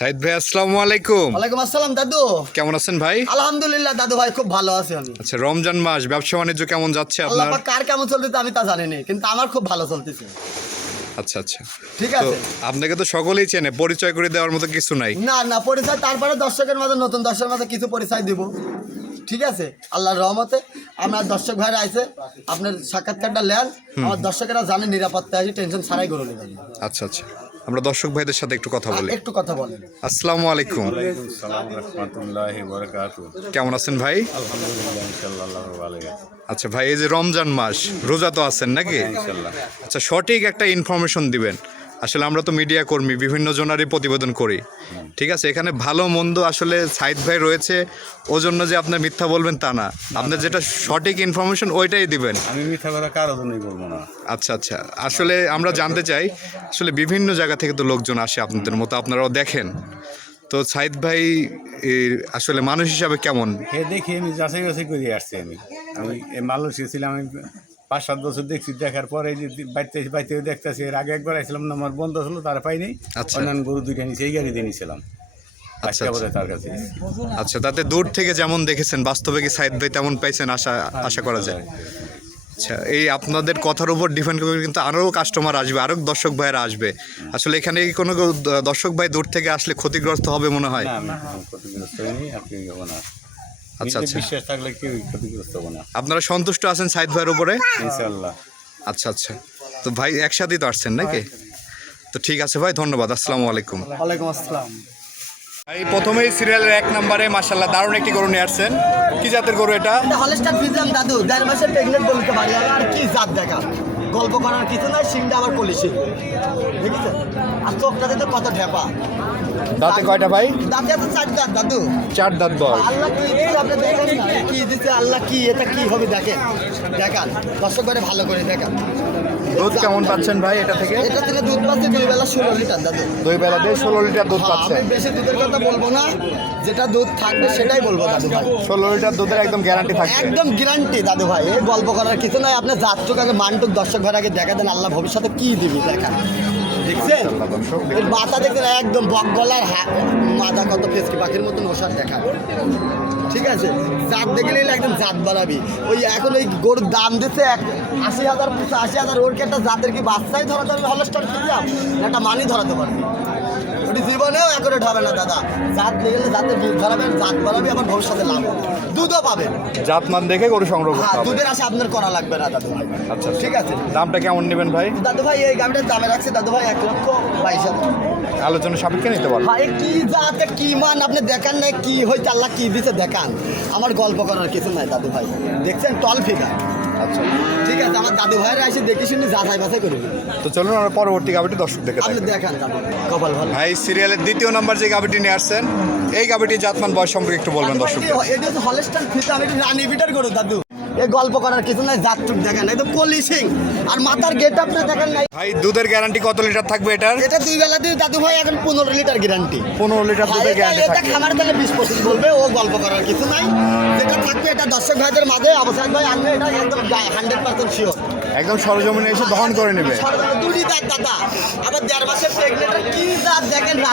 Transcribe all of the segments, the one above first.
সাইদ ভাই আসসালামু আলাইকুম। ওয়ালাইকুম আসসালাম দাদু। কেমন আছেন ভাই? আলহামদুলিল্লাহ দাদু ভাই খুব ভালো আছি আমি। আচ্ছা রমজান মাস ব্যবসা বাণিজ্য কেমন যাচ্ছে আল্লাহ আপনার? পাক কার কেমন চলতেছে আমি তা জানি না কিন্তু আমার খুব ভালো চলতেছে। আচ্ছা আচ্ছা। ঠিক আছে। আপনাকে তো সকলেই চেনে পরিচয় করে দেওয়ার মতো কিছু নাই। না না পরিচয় তারপরে দর্শকের মধ্যে নতুন দর্শকের মধ্যে কিছু পরিচয় দিব। ঠিক আছে? আল্লাহর রহমতে আমার দর্শক ভাইরা আছে আপনার সাক্ষাৎকারটা নেন। আমার দর্শকেরা জানে নিরাপত্তা আছে টেনশন ছাড়াই গরু নেবেন আচ্ছা আচ্ছা। আমরা দর্শক ভাইদের সাথে একটু কথা বলি। একটু কথা বলেন। আসসালামু আলাইকুম। কেমন আছেন ভাই? আচ্ছা ভাই এই যে রমজান মাস রোজা তো আছেন নাকি? আচ্ছা সঠিক একটা ইনফরমেশন দিবেন। আসলে আমরা তো মিডিয়া কর্মী বিভিন্ন জনারই প্রতিবেদন করি। ঠিক আছে? এখানে ভালো মন্দ আসলে সাইদ ভাই রয়েছে। ও জন্য যে আপনার মিথ্যা বলবেন তা না। আপনার যেটা সঠিক ইনফরমেশন ওইটাই দিবেন। আমি মিথ্যা কথা কারও জন্যই বলব না। আচ্ছা আচ্ছা। আসলে আমরা জানতে চাই আসলে বিভিন্ন জায়গা থেকে তো লোকজন আসে আপনাদের মতো আপনারাও দেখেন। তো সাইদ ভাই আসলে মানুষ হিসাবে কেমন? দেখি আমি যাচাই বাছাই করে আসছি আমি। আমি মালয়েশিয়া ছিলাম আমি পাঁচ সাত বছর দেখছি দেখার পরে যে বাড়িতে বাড়িতে দেখতেছি এর আগে একবার আসলাম না আমার বন্ধ ছিল তার পাইনি। আচ্ছা। অন্যান্য গরু দুইটা নিয়েছি এই গাড়িতে নিয়েছিলাম আচ্ছা, তার কাছে আচ্ছা তাতে দূর থেকে যেমন দেখেছেন বাস্তবে কি সাইদ ভাই তেমন পাইছেন আশা আশা করা যায়? আচ্ছা এই আপনাদের কথার উপর ডিপেন্ড করে কিন্তু আরও কাস্টমার আসবে আরও দর্শক ভাইরা আসবে। আসলে এখানে কি কোনো দর্শক ভাই দূর থেকে আসলে ক্ষতিগ্রস্ত হবে মনে হয়? না আপনি আচ্ছা, আচ্ছা। বিশ্বাস থাকলে কেউ ক্ষতিগ্রস্ত হব না। আপনারা সন্তুষ্ট আছেন সাইদ ভাইয়ের উপরে? ইনশাল্লাহ আচ্ছা আচ্ছা। তো ভাই একসাথেই তো আসছেন নাকি? তো ঠিক আছে ভাই ধন্যবাদ আসসালামু আলাইকুম। ওয়ালাইকুম আসসালাম। ভাই প্রথমেই সিরিয়ালের এক নম্বরে মাসাল্লাহ দারুণ একটি গরু নিয়ে আসছেন। কি জাতের গরু এটা? হলস্টার ফিজাম দাদু দেড় মাসের প্রেগনেন্ট বলতে পারি আমি আর কি জাত দেখা গল্প করার কিছু নাই সিংটা আবার পলিশি দেখেছেন? আর চোখটাতে তো কত ঢেপা। দাঁতে কয়টা ভাই? দাঁতে তো চার দাঁত দাদু। চার দাঁত বল আল্লাহ কি দিচ্ছে আপনি দেখেন কি দিচ্ছে আল্লাহ কি এটা কি হবে দেখেন। দেখান। দর্শক করে ভালো করে দেখান। দুধ কেমন পাচ্ছেন ভাই এটা থেকে? এটা থেকে দুধ পাচ্ছে দুই বেলা ষোলো লিটার দাদু। দুই বেলা দিয়ে ষোলো লিটার দুধ পাচ্ছে। পাচ্ছেন আমি বেশি দুধের কথা বলব না। যেটা দুধ থাকবে সেটাই বলব দাদু ভাই। ষোলো লিটার দুধের একদম গ্যারান্টি থাকবে একদম গ্যারান্টি দাদু ভাই। এই গল্প করার কিছু নয় আপনার যাত্রুক আগে মানটুক দর্শক ভাই আগে দেখা দেন। আল্লাহ ভবিষ্যতে কি দিবি দেখা দেখছেন? মাথা দেখছেন একদম বক গলার মাথা কত ফেসকি পাখির মতন ওষার দেখা ঠিক আছে? জাত দেখলে একদম জাত বাড়াবি ওই এখন ওই গরুর দাম দিচ্ছে এক আশি হাজার আশি হাজার ওর কি একটা জাতের কি বাচ্চাই ধরাতে পারবি হলস্টার কিনলাম একটা মানি ধরাতে পারবি। ওটি জীবনেও অ্যাকুরেট হবে না দাদা। জাত দেখলে জাতের বীজ ধরাবেন জাত বাড়াবি আবার ভবিষ্যতে লাভ। দুধও পাবেন জাতমান দেখে গরু সংগ্রহ করতে হ্যাঁ হবে। দুধের আশা আপনার করা লাগবে না দাদু ভাই। আচ্ছা। ঠিক আছে? দামটা কেমন নেবেন ভাই? দাদু ভাই এই গাড়িটার দামে রাখছে দাদু ভাই এক লক্ষ বাইশ হাজার আলোচনা সাপেক্ষে নিতে পারব। ভাই কি জাতে কি মান? আপনি দেখান না কি হয়েছে আল্লাহ কি দিছে দেখান। আমার গল্প করার কিছু নাই দাদু ভাই। দেখছেন? টল ফিগার আচ্ছা। ঠিক আছে আমার দাদু ভাইয়েরা এসে দেখে শুনে যাচাই বাছাই করে। তো চলুন আমরা পরবর্তী গাবিটি দর্শক দেখে আপনি দেখান কপাল ভালো। ভাই সিরিয়ালের দ্বিতীয় নাম্বার যে গাবিটি নিয়ে আসছেন এই গাবিটি জাতমান বয়স সম্পর্কে একটু বলবেন দর্শক এটা হলস্টার ফিতা আমি রানি বিটার করো দাদু। গল্প করার কিছু নাই জাতটুক দেখেন একদম কলি সিং। আর মাথার গেট আপনি দেখেন নাই? ভাই দুধের গ্যারান্টি কত লিটার থাকবে এটার? এটা দুই বেলা দিয়ে দাদু ভাই এখন পনেরো লিটার গ্যারান্টি পনেরো লিটার দুধের গ্যারান্টি এটা খামার তাহলে বিশ পঁচিশ বলবে ও গল্প করার কিছু নাই। যেটা থাকবে এটা দর্শক ভাইদের মাঝে অবসাদ ভাই আনবে এটা একদম হান্ড্রেড পার্সেন্ট শিওর একদম সরজমিনে এসে দহন করে নেবে। দুটি দাদা। আবার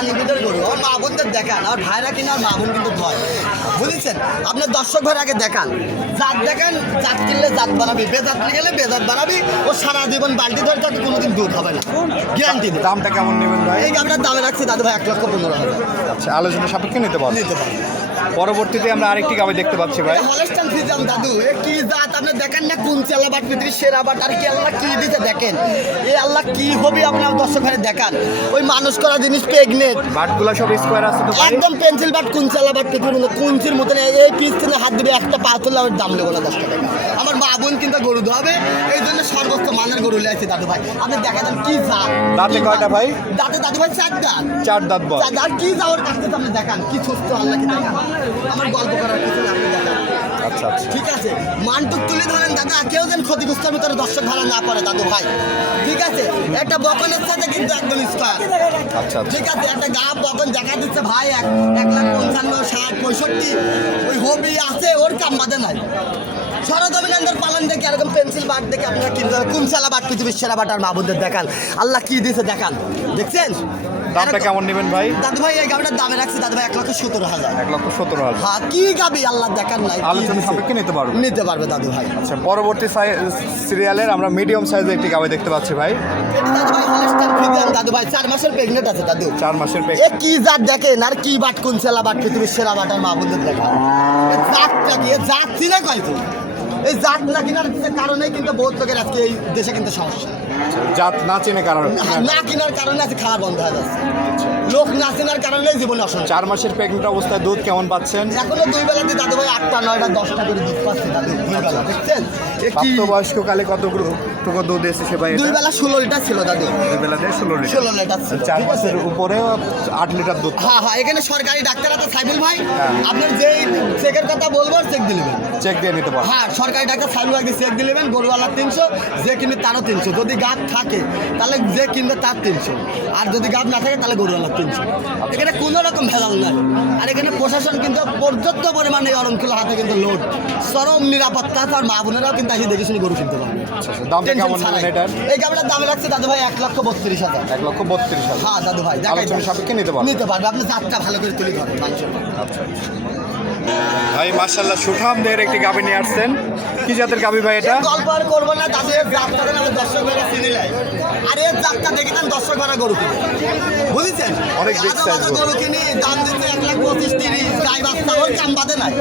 দেখেন গরু। আমার মা বোনদের দেখান আর ভাইরা কিনা আর মা বোন কিন্তু ভয়। বুঝেছেন? আপনার দর্শক ভাইয়ের আগে দেখান। জাত দেখান জাত কিনলে জাত বানাবি বেজাত গেলে বেজাত বানাবি। ও সারা জীবন বালতি ধরে তাকে কোনোদিন দুধ হবে না। গ্যারান্টি দামটা কেমন নেবেন ভাই? এই আপনার দামে রাখছি দাদু ভাই এক লক্ষ পনেরো হাজার। আচ্ছা আলোচনা সাপেক্ষে নিতে পারব। নিতে পারবে। পরবর্তীতে আমরা আরেকটি গাবি দেখতে পাচ্ছি ভাই। দাদু। এ কি জাত? আপনি দেখেন না কোন চেলা বাট পৃথিবীর সেরা বাট? আর কি আল্লাহ কি দিতে দেখেন? এই আল্লাহ কি হবে আপনার দর্শক ঘরে দেখান ওই মানুষ করা জিনিস প্রেগনেন্ট বাটগুলো সব স্কোয়ার আছে তো ভাই। একদম পেন্সিল বাট কোন চেলা বাট পৃথিবীর এই পিস হাত দিবে একটা পা তুললে আমার দাম নেব না দশ টাকা আমার মা বোন কিন্তু গরু ধোয়াবে এই জন্য সর্বোচ্চ মানের গরু লিয়েছে দাদু ভাই। আপনি দেখা দেন কি জাত? দাঁতে কয়টা ভাই? দাদু দাদু ভাই চার দাঁত। চার দাঁত বল। আর কি যাওয়ার কাছে আপনি দেখান। কি সুস্থ আল্লাহ কি দেখান? আমার গল্প করার কিছু আপনি আচ্ছা আচ্ছা। ঠিক আছে মানটুক তুলে ধরেন দাদা কেউ যেন ক্ষতিগ্রস্তের ভিতরে দর্শক ভালো না পড়ে দাদু ভাই। ঠিক আছে একটা বকনের সাথে কিন্তু একদম স্কোয়ার আচ্ছা আচ্ছা। ঠিক আছে একটা গা বকন দেখা দিচ্ছে ভাই এক এক লাখ পঞ্চান্ন ষাট পঁয়ষট্টি। ওই হবি আছে ওর কাম বাদে নাই। শরৎ পালন দেখে এরকম পেন্সিল বাট দেখে আপনারা কিনতে হবে কুমসালা বাট পৃথিবীর সেরা বাট আর মাহবুদের দেখান? আল্লাহ কি দিয়েছে দেখান? দেখছেন? দামটা কেমন নেবেন ভাই? দাদু ভাই এই গাবিটার দামে রাখছি দাদু ভাই এক লক্ষ সতেরো হাজার। এক লক্ষ সতেরো হাজার। হ্যাঁ কি গাবি? আল্লাহ দেখার নাই আলোচনা? সাপেক্ষে নিতে পারব। নিতে পারবে দাদু ভাই আচ্ছা পরবর্তী সিরিয়ালের আমরা মিডিয়াম সাইজের একটি গাবে দেখতে পাচ্ছি ভাই। দাদু ভাই দাদু ভাই চার মাসের প্রেগনেন্ট আছে দাদু। চার মাসের এ কি জাত দেখেন? আর কি বাট কোন সেলা বাট পৃথিবীর সেরা বাটার মা বন্ধুর দেখা জাতটা কি? জাত চিনে কয় এই জাত না কেনার কারণে কিন্তু বহুত লোকের আজকে এই দেশে কিন্তু সমস্যা। জাত না চেনে কারণ না- কেনার কারণে খাওয়া বন্ধ হয়ে যাচ্ছে। লোক না চেনার কারণে জীবনে অসুবিধা চার মাসের প্রেগনেন্ট অবস্থায় দুধ কেমন পাচ্ছেন? এখনও দুই বেলাতে দাদু ভাই আটটা নয়টা দশটা করে দুধ পাচ্ছে দাদু। দুই বেলা দেখছেন? প্রাপ্তবয়স্ক কালে কতগুলো টুকু দুধ ভাই দুই বেলা ষোলো লিটার ছিল দাদু। দুই বেলাতে ষোলো লিটার। ষোলো লিটার চার মাসের উপরে আট লিটার দুধ হ্যাঁ হ্যাঁ এখানে সরকারি ডাক্তার আছে সাইবুল ভাই। হ্যাঁ। আপনার যেই চেকের কথা বলব চেক দিলেন চেক দিয়ে নিতে পারব। হ্যাঁ সরকারি ডাক্তার সাইবুল ভাইকে চেক দিলেন গরুওয়ালা তিনশো যে কিনবে তারও তিনশো। যদি গাছ থাকে তাহলে যে কিনবে তার তিনশো আর যদি গাছ না থাকে তাহলে গরুওয়ালার তিনশো এখানে কোনো রকম ভেজাল নাই। আর এখানে প্রশাসন কিন্তু পর্যাপ্ত পরিমাণে অরণকুল হাতে কিন্তু লোড চরম নিরাপত্তা আর মা বোনেরাও কিন্তু আসি দেখে শুনে গরু কিনতে পারবে। নেবেন এটার? এই গামলার দাম রাখছে দাদু ভাই এক লক্ষ বত্রিশ হাজার। এক লক্ষ বত্রিশ হাজার। হ্যাঁ দাদু ভাই দেখাই। সাপেক্ষে নিতে পারব। নিতে পারবে আপনি জাতটা ভালো করে তুলি ধরেন আচ্ছা ভাই মার্শাল্লাহ সুঠামদের একটি গাবি নিয়ে আসছেন। কি জাতের গাবি ভাই এটা? গল্প আর করব না দাদু জাতটা আমার দর্শক ভাইরা চিনি লাই আর এর জাতটা দেখে দেন দর্শক ভাইরা গরু কিনে বুঝেছেন অনেক গরু। কিনি দাম দিচ্ছে এক লাখ পঁচিশ তিরিশ গাই বাচ্চা ওর কাম বাদে নাই।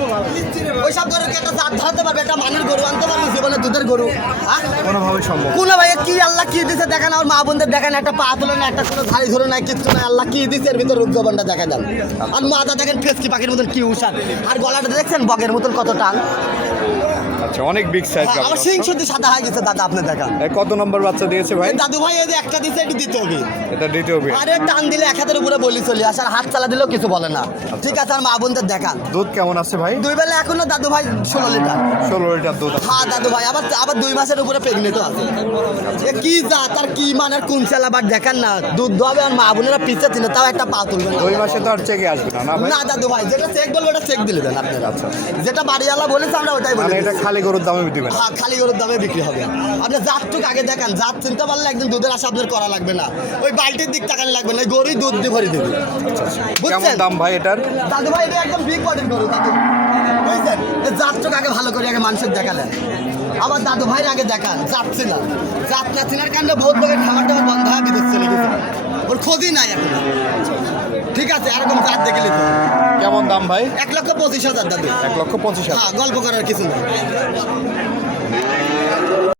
ওইসব গরু কি একটা জাত ধরতে পারবে একটা মানুষ গরু আনতে পারবে জীবনে দুধের গরু হ্যাঁ কোনোভাবে সম্ভব। কোন ভাই কি আল্লাহ কি দিছে দেখেন আমার মা বোনদের দেখেন একটা পা তুলে না একটা কোনো ধারি ধরে নাই কিচ্ছু নাই আল্লাহ কি দিছে এর ভিতরে রুদ্রবনটা দেখা দেন আর মাথা দেখেন ফেসকি পাখির মতন কি উষান আর গলাটা দেখছেন বগের মতন কত টান। আচ্ছা অনেক বিগ সাইজ আমার সিং শুদ্ধ সাদা হয়ে গেছে দাদা আপনি দেখান কত নম্বর বাচ্চা দিয়েছে ভাই? দাদু ভাই এই যে একটা দিছে এটি দিতে হবে এটা দ্বিতীয় বিয়ে। আরে টান দিলে এক হাতের উপরে বলি চলি আসার হাত চালা দিলেও কিছু বলে না। ঠিক আছে আর মা বোনদের দেখান দুধ কেমন আছে ভাই? দুই বেলা এখনও দাদু ভাই ষোলো লিটার। ষোলো লিটার দুধ হ্যাঁ দাদু ভাই আবার আবার দুই মাসের উপরে প্রেগনেন্টও আছে। এ কি জাত আর কি মানে আর কোন চাল আবার দেখান না। দুধ দোয়াবে আর মা বোনেরা পিছিয়ে ছিল তাও একটা পা তুলবে দুই মাসে তো আর চেকে আসবে না না দাদু ভাই যেটা চেক বলব ওটা চেক দিলে দেন আপনারা। যেটা বাড়িওয়ালা বলেছে আমরা ওটাই বলে মানে এটা খালি গরুর দামে দিবেন হ্যাঁ খালি গরুর দামে বিক্রি হবে। আপনি জাতটুক আগে দেখান। জাত চিনতে পারলে একদিন দুধের আশা আপনার করা লাগবে না। ওই বালতির দিক তাকান লাগবে না। গরুই দুধ দিয়ে ভরে দেবে। বুঝছেন? দাম ভাই এটার? দাদু ভাই এটা একদম বিগ বডির গরু দাদু। বুঝছেন? জাতটুক আগে ভালো করে আগে মানুষের দেখালেন। আবার দাদু ভাইয়ের আগে দেখান। জাত চিনা জাত না চিনার কারণে বহুত লোকের খাবার টাবার বন্ধ হয়ে বিদেশ চলে গেছে। ওর খোঁজই নাই এখন। ঠিক আছে এরকম কাজ দেখে তো? কেমন দাম ভাই? এক লক্ষ পঁচিশ হাজার দাদু। এক লক্ষ পঁচিশ হাজার। হ্যাঁ গল্প করার কিছু নেই।